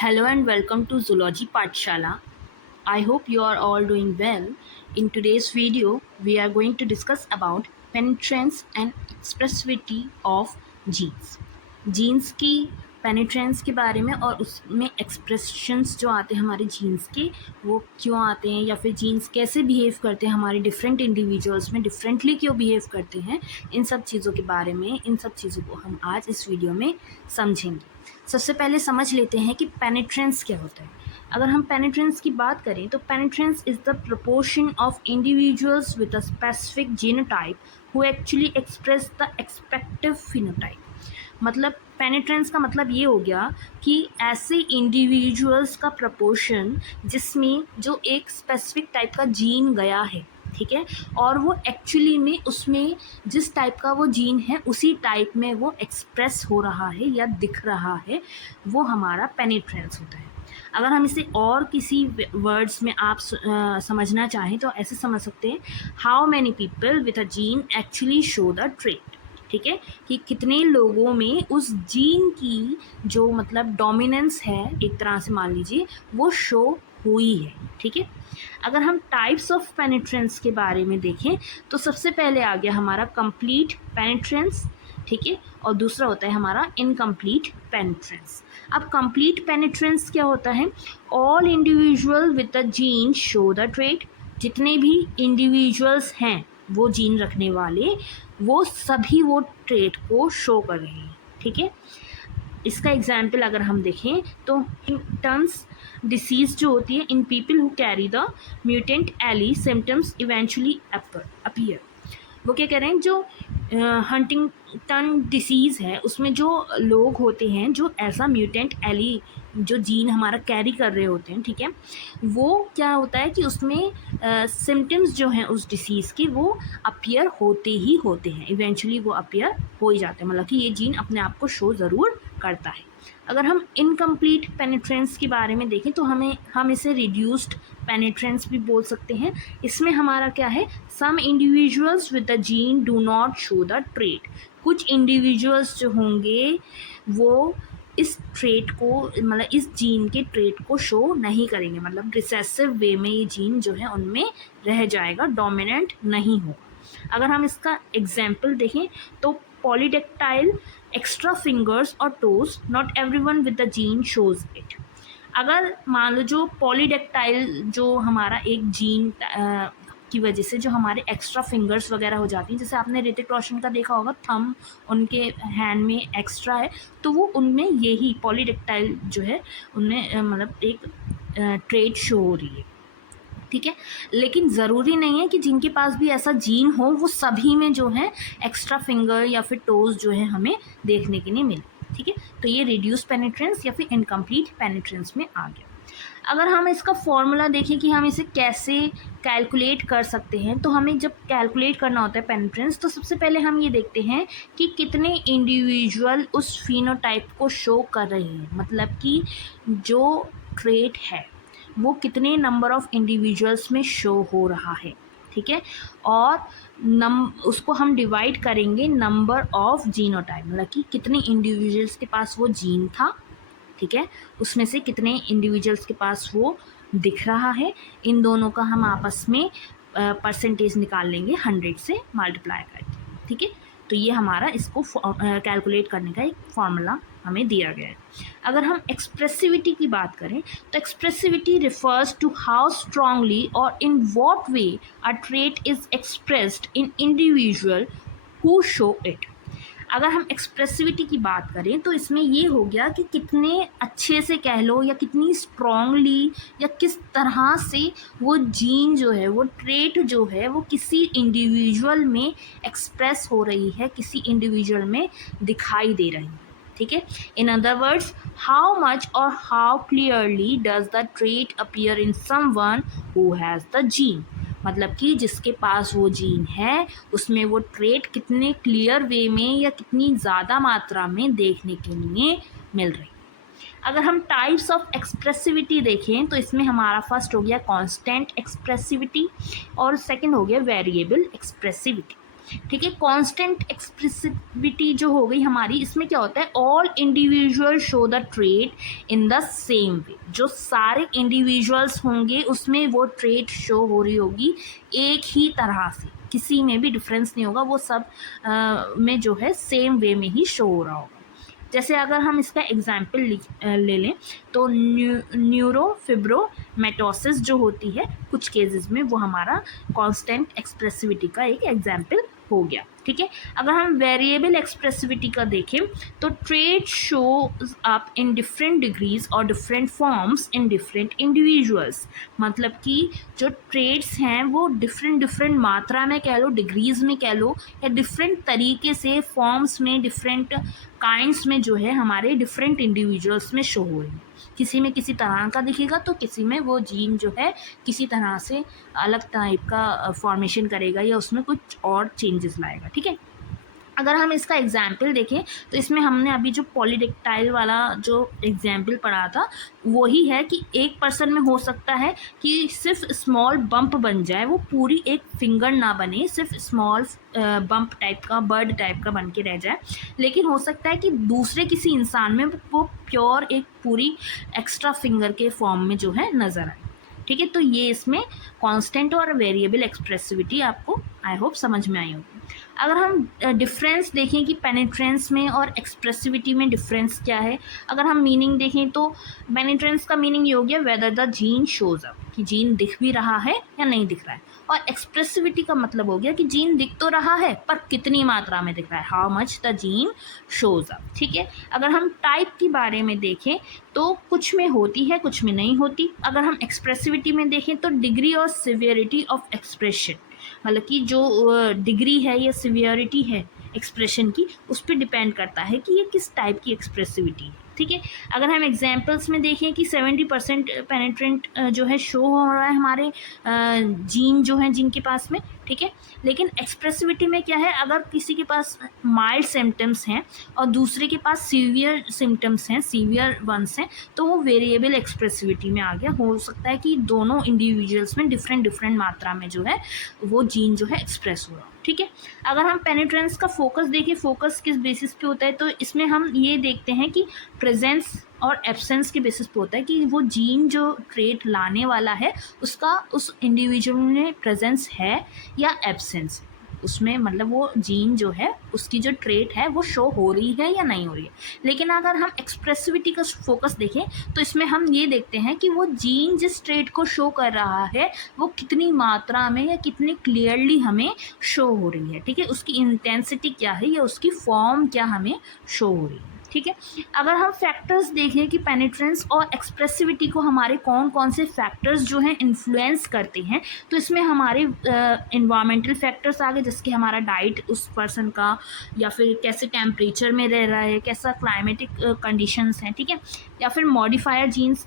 Hello and welcome to Zoology Pathshala. I hope you are all doing well. In today's video, we are going to discuss about penetrance and expressivity of genes. Genes की penetrance के बारे में और उसमें expressions जो आते हैं हमारे जीन्स के वो क्यों आते हैं या फिर जीन्स कैसे बिहेव करते हैं हमारे डिफरेंट इंडिविजुअल्स में डिफरेंटली क्यों बिहेव करते हैं, इन सब चीज़ों के बारे में इन सब चीज़ों को हम आज इस वीडियो में समझेंगे। सबसे पहले समझ लेते हैं कि पेनिट्रेंस क्या होता है। अगर हम पेनिट्रेंस की बात करें तो penetrance is the proportion of individuals with a specific genotype who actually express the expected phenotype. मतलब पेनिट्रेंस का मतलब ये हो गया कि ऐसे इंडिविजुअल्स का प्रपोर्शन जिसमें जो एक स्पेसिफिक टाइप का जीन गया है, ठीक है, और वो एक्चुअली में उसमें जिस टाइप का वो जीन है उसी टाइप में वो एक्सप्रेस हो रहा है या दिख रहा है, वो हमारा पेनिट्रेंस होता है। अगर हम इसे और किसी वर्ड्स में आप समझना चाहें तो ऐसे समझ सकते हैं, how many people with a gene actually show the trait. ठीक है, कि कितने लोगों में उस जीन की जो मतलब डोमिनेंस है एक तरह से मान लीजिए वो शो हुई है। ठीक है, अगर हम टाइप्स ऑफ पेनिट्रेंस के बारे में देखें तो सबसे पहले आ गया हमारा कंप्लीट पेनिट्रेंस, ठीक है, और दूसरा होता है हमारा इनकम्प्लीट पेनिट्रेंस। अब कंप्लीट पेनिट्रेंस क्या होता है, all individual with a gene show the trait. जितने भी इंडिविजुअल्स हैं वो जीन रखने वाले वो सभी वो ट्रेट को शो कर रहे हैं। ठीक है, इसका एग्जाम्पल अगर हम देखें तो टन्स डिसीज़ जो होती है in people who carry the mutant allele symptoms eventually appear. वो क्या कह रहे हैं, जो हंटिंगटन डिसीज़ है उसमें जो लोग होते हैं जो ऐसा म्यूटेंट एली जो जीन हमारा कैरी कर रहे होते हैं, ठीक है, वो क्या होता है कि उसमें सिम्टम्स जो हैं उस डिसीज़ के वो अपीयर होते ही होते हैं, इवेंचुअली वो अपीयर हो ही जाते हैं, मतलब कि ये जीन अपने आप को शो ज़रूर करता है। अगर हम इनकम्प्लीट पेनिट्रेंस के बारे में देखें तो हम इसे रिड्यूस्ड पेनिट्रेंस भी बोल सकते हैं। इसमें हमारा क्या है, some individuals with the gene do not show the trait. कुछ इंडिविजुअल्स जो होंगे वो इस ट्रेट को मतलब इस जीन के ट्रेट को शो नहीं करेंगे, मतलब रिसेसिव वे में ये जीन जो है उनमें रह जाएगा, डोमिनेंट नहीं होगा। अगर हम इसका एग्जाम्पल देखें तो पॉलीडेक्टाइल एक्स्ट्रा फिंगर्स और toes, not everyone with the gene shows it. अगर मान लो जो पॉलीडेक्टाइल जो हमारा एक जीन की वजह से जो हमारे एक्स्ट्रा फिंगर्स वगैरह हो जाती हैं, जैसे आपने ऋतिक रोशन का देखा होगा, थंब उनके हैंड में एक्स्ट्रा है, तो वो उनमें यही पॉलीडेक्टाइल जो है उनमें मतलब एक ट्रेट शो हो रही है। ठीक है, लेकिन ज़रूरी नहीं है कि जिनके पास भी ऐसा जीन हो वो सभी में जो है एक्स्ट्रा फिंगर या फिर टोज जो है हमें देखने के लिए मिले। ठीक है, तो ये रिड्यूस पेनिट्रेंस या फिर इनकम्प्लीट पेनिट्रेंस में आ गया। अगर हम इसका फॉर्मूला देखें कि हम इसे कैसे कैलकुलेट कर सकते हैं, तो हमें जब कैलकुलेट करना होता है पेनिट्रेंस तो सबसे पहले हम ये देखते हैं कि कितने इंडिविजुअल उस फिनोटाइप को शो कर रहे हैं, मतलब कि जो ट्रेट है वो कितने नंबर ऑफ इंडिविजुअल्स में शो हो रहा है। ठीक है, और उसको हम डिवाइड करेंगे नंबर ऑफ जीनोटाइप, मतलब कि कितने इंडिविजुअल्स के पास वो जीन था, ठीक है, उसमें से कितने इंडिविजुअल्स के पास वो दिख रहा है। इन दोनों का हम आपस में परसेंटेज निकाल लेंगे 100 से मल्टीप्लाई करके। ठीक है, तो ये हमारा इसको कैलकुलेट करने का एक फॉर्मूला हमें दिया गया है। अगर हम एक्सप्रेसिविटी की बात करें तो expressivity refers to how strongly और in what way a trait is expressed in individual who show it. अगर हम एक्सप्रेसिविटी की बात करें तो इसमें ये हो गया कि कितने अच्छे से कह लो या कितनी स्ट्रांगली या किस तरह से वो जीन जो है वो ट्रेट जो है वो किसी इंडिविजुअल में एक्सप्रेस हो रही है, किसी इंडिविजुअल में दिखाई दे रही है। ठीक है, in other words, how much और how clearly does the trait appear in someone who has the gene. मतलब कि जिसके पास वो जीन है उसमें वो ट्रेट कितने क्लियर वे में या कितनी ज़्यादा मात्रा में देखने के लिए मिल रही। अगर हम टाइप्स ऑफ एक्सप्रेसिविटी देखें तो इसमें हमारा फर्स्ट हो गया कांस्टेंट एक्सप्रेसिविटी और सेकंड हो गया वेरिएबल एक्सप्रेसिविटी। ठीक है। कांस्टेंट एक्सप्रेसिविटी जो हो गई हमारी, इसमें क्या होता है, all individual show the trait in the same way. जो सारे इंडिविजुअल्स होंगे उसमें वो ट्रेट शो हो रही होगी एक ही तरह से, किसी में भी डिफरेंस नहीं होगा, वो सब में जो है सेम वे में ही शो हो रहा होगा। जैसे अगर हम इसका एग्जाम्पल ले लें तो न्यूरोफिब्रोमेटोसिस जो होती है कुछ केसेस में, वो हमारा कांस्टेंट एक्सप्रेसिविटी का एक एग्जाम्पल हो गया। ठीक है। अगर हम वेरिएबल एक्सप्रेसिविटी का देखें तो trait shows up in different degrees और different forms in different individuals. मतलब कि जो ट्रेट्स हैं वो डिफरेंट मात्रा में कह लो, डिग्रीज में कह लो, या डिफरेंट तरीके से फॉर्म्स में, डिफरेंट काइंड्स में जो है हमारे डिफरेंट इंडिविजुअल्स में शो हो रही है। किसी में किसी तरह का दिखेगा तो किसी में वो जीन जो है किसी तरह से अलग टाइप का फॉर्मेशन करेगा या उसमें कुछ और चेंजेस लाएगा। ठीक है। अगर हम इसका एग्जाम्पल देखें तो इसमें हमने अभी जो पॉलीडेक्टाइल वाला जो एग्जाम्पल पढ़ा था वही है कि एक पर्सन में हो सकता है कि सिर्फ स्मॉल बम्प बन जाए, वो पूरी एक फिंगर ना बने, सिर्फ स्मॉल बम्प टाइप का, बर्ड टाइप का बन के रह जाए। लेकिन हो सकता है कि दूसरे किसी इंसान में वो प्योर एक पूरी एक्स्ट्रा फिंगर के फॉर्म में जो है नज़र आए। ठीक है। तो ये इसमें कांस्टेंट और वेरिएबल एक्सप्रेसिविटी आपको आई होप समझ में आई होगी। अगर हम डिफरेंस देखें कि पेनिट्रेंस में और एक्सप्रेसिविटी में डिफरेंस क्या है, अगर हम मीनिंग देखें तो पेनिट्रेंस का मीनिंग ये हो गया whether the gene shows up, कि जीन दिख भी रहा है या नहीं दिख रहा है। और एक्सप्रेसिविटी का मतलब हो गया कि जीन दिख तो रहा है पर कितनी मात्रा में दिख रहा है, how much the gene shows up. ठीक है। अगर हम टाइप के बारे में देखें तो कुछ में होती है, कुछ में नहीं होती। अगर हम एक्सप्रेसिविटी में देखें तो डिग्री और सिवियरिटी ऑफ एक्सप्रेशन, मतलब कि जो डिग्री है या सिवियरिटी है एक्सप्रेशन की, उस पर डिपेंड करता है कि ये किस टाइप की एक्सप्रेसिविटी है। ठीक है। अगर हम एग्जांपल्स में देखें कि 70% पेनिट्रेंट जो है शो हो रहा है हमारे जीन जो हैं जिनके पास में। ठीक है। लेकिन एक्सप्रेसिविटी में क्या है, अगर किसी के पास माइल्ड सिम्टम्स हैं और दूसरे के पास सीवियर सिम्टम्स हैं, सीवियर वंस हैं, तो वो वेरिएबल एक्सप्रेसिविटी में आ गया। हो सकता है कि दोनों इंडिविजुअल्स में डिफरेंट मात्रा में जो है वो जीन जो है एक्सप्रेस हो रहा हो। ठीक है। अगर हम पेनिट्रेंस का फोकस देखें, फोकस किस बेसिस पे होता है, तो इसमें हम ये देखते हैं कि प्रेजेंस और एब्सेंस के बेसिस पे होता है कि वो जीन जो ट्रेट लाने वाला है उसका उस इंडिविजुअल में प्रेजेंस है या एब्सेंस, उसमें मतलब वो जीन जो है उसकी जो ट्रेट है वो शो हो रही है या नहीं हो रही है। लेकिन अगर हम एक्सप्रेसिविटी का फोकस देखें तो इसमें हम ये देखते हैं कि वो जीन जिस ट्रेट को शो कर रहा है वो कितनी मात्रा में या कितनी क्लियरली हमें शो हो रही है। ठीक है। उसकी इंटेंसिटी क्या है या उसकी फॉर्म क्या हमें शो हो रही है। ठीक है। अगर हम फैक्टर्स देखें कि पेनिट्रेंस और एक्सप्रेसिविटी को हमारे कौन कौन से फैक्टर्स जो हैं इन्फ्लुएंस करते हैं, तो इसमें हमारे इन्वायरमेंटल फैक्टर्स आ गए, जैसे कि हमारा डाइट उस पर्सन का, या फिर कैसे टेम्परेचर में रह रहा है, कैसा क्लाइमेटिक कंडीशंस हैं। ठीक है। या फिर मॉडिफायर जीन्स,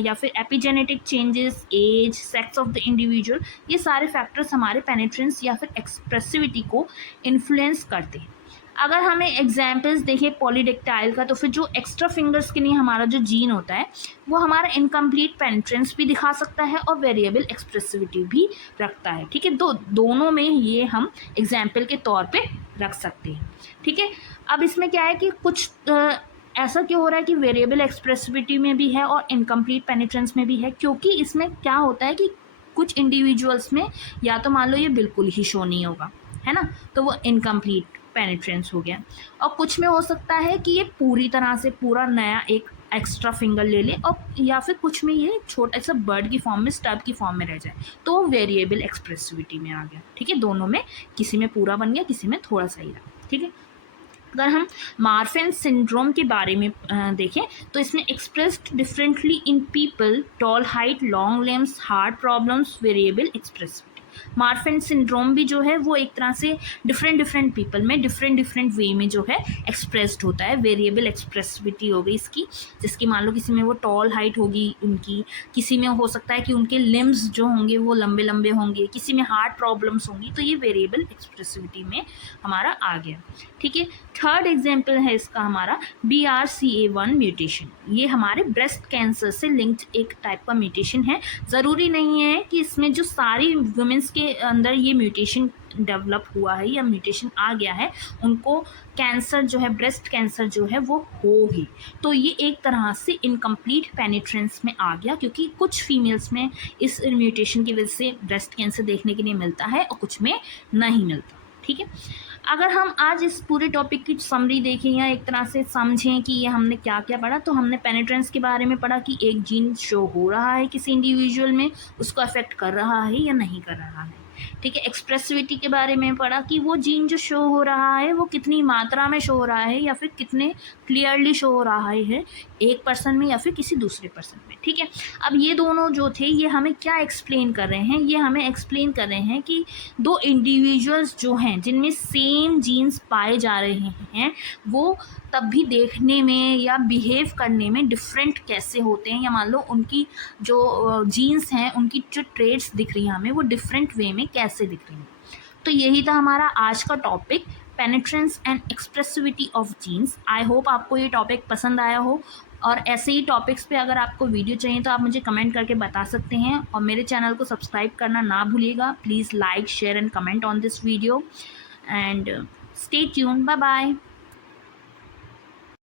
या फिर epigenetic changes, age, sex of the individual, ये सारे फैक्टर्स हमारे पेनिट्रेंस या फिर एक्सप्रेसिविटी को इन्फ्लुएंस करते हैं। अगर हमें एग्जाम्पल्स देखें पॉलीडेक्टाइल का, तो फिर जो एक्स्ट्रा फिंगर्स के लिए हमारा जो जीन होता है वो हमारा इनकम्प्लीट पेनिट्रेंस भी दिखा सकता है और वेरिएबल एक्सप्रेसिविटी भी रखता है। ठीक है। दोनों में ये हम एग्जाम्पल के तौर पे रख सकते हैं। ठीक है। अब इसमें क्या है कि कुछ ऐसा क्यों हो रहा है कि वेरिएबल एक्सप्रेसिविटी में भी है और इनकम्प्लीट पेनिट्रेंस में भी है, क्योंकि इसमें क्या होता है कि कुछ इंडिविजुअल्स में या तो मान लो ये बिल्कुल ही शो नहीं होगा, है ना, तो वो इनकम्प्लीट पेनिट्रेंस हो गया। और कुछ में हो सकता है कि ये पूरी तरह से पूरा नया एक एक्स्ट्रा फिंगर ले ले, और या फिर कुछ में ये छोटा सा बर्ड की फॉर्म में, स्टब की फॉर्म में रह जाए, तो वेरिएबल एक्सप्रेसिविटी में आ गया। ठीक है। दोनों में किसी में पूरा बन गया, किसी में थोड़ा सा ही रहा। ठीक है। अगर हम मार्फन सिंड्रोम के बारे में देखें तो इसमें expressed differently in people, tall height, long limbs, heart problems, variable expressivity. Marfan syndrome भी जो है वो एक तरह से डिफरेंट पीपल में डिफरेंट वे में जो है एक्सप्रेस्ड होता है। वेरिएबल एक्सप्रेसिविटी हो गई इसकी, जिसकी मान लो किसी में वो टॉल हाइट होगी उनकी, किसी में हो सकता है कि उनके लिम्स जो होंगे वो लंबे होंगे, किसी में हार्ट प्रॉब्लम्स होंगी, तो ये वेरिएबल एक्सप्रेसिविटी में हमारा आ गया। ठीक है। थर्ड एग्जाम्पल है इसका हमारा BRCA1 म्यूटेशन। ये हमारे ब्रेस्ट कैंसर से लिंक्ड एक टाइप का म्यूटेशन है। ज़रूरी नहीं है कि इसमें जो सारी वुमेंस के अंदर ये म्यूटेशन डेवलप हुआ है या म्यूटेशन आ गया है, उनको कैंसर जो है, ब्रेस्ट कैंसर जो है वो होगी। तो ये एक तरह से इनकम्प्लीट पेनिट्रेंस में आ गया, क्योंकि कुछ फीमेल्स में इस म्यूटेशन की वजह से ब्रेस्ट कैंसर देखने के लिए मिलता है और कुछ में नहीं मिलता। ठीक है, अगर हम आज इस पूरे टॉपिक की समरी देखें या एक तरह से समझें कि ये हमने क्या क्या पढ़ा, तो हमने पेनिट्रेंस के बारे में पढ़ा कि एक जीन शो हो रहा है किसी इंडिविजुअल में, उसको अफेक्ट कर रहा है या नहीं कर रहा है। ठीक है, एक्सप्रेसिविटी के बारे में पढ़ा कि वो जीन जो शो हो रहा है वो कितनी मात्रा में शो हो रहा है या फिर कितने क्लियरली शो हो रहा है एक पर्सन में या फिर किसी दूसरे पर्सन में। ठीक है, अब ये दोनों जो थे ये हमें क्या एक्सप्लेन कर रहे हैं, ये हमें एक्सप्लेन कर रहे हैं कि दो इंडिविजुअल्स जो हैं जिनमें सेम जीन्स पाए जा रहे हैं वो तब भी देखने में या बिहेव करने में डिफरेंट कैसे होते हैं, या मान लो उनकी जो जीन्स हैं उनकी जो ट्रेड्स दिख रही हैं हमें वो डिफरेंट वे में कैसे दिख रही हैं। तो यही था हमारा आज का topic, penetrance and expressivity of genes. I hope आपको ये टॉपिक पसंद आया हो, और ऐसे ही टॉपिक्स पे अगर आपको वीडियो चाहिए तो आप मुझे कमेंट करके बता सकते हैं, और मेरे चैनल को सब्सक्राइब करना ना भूलिएगा। Please like, share and comment on this video, and stay tune. Bye bye.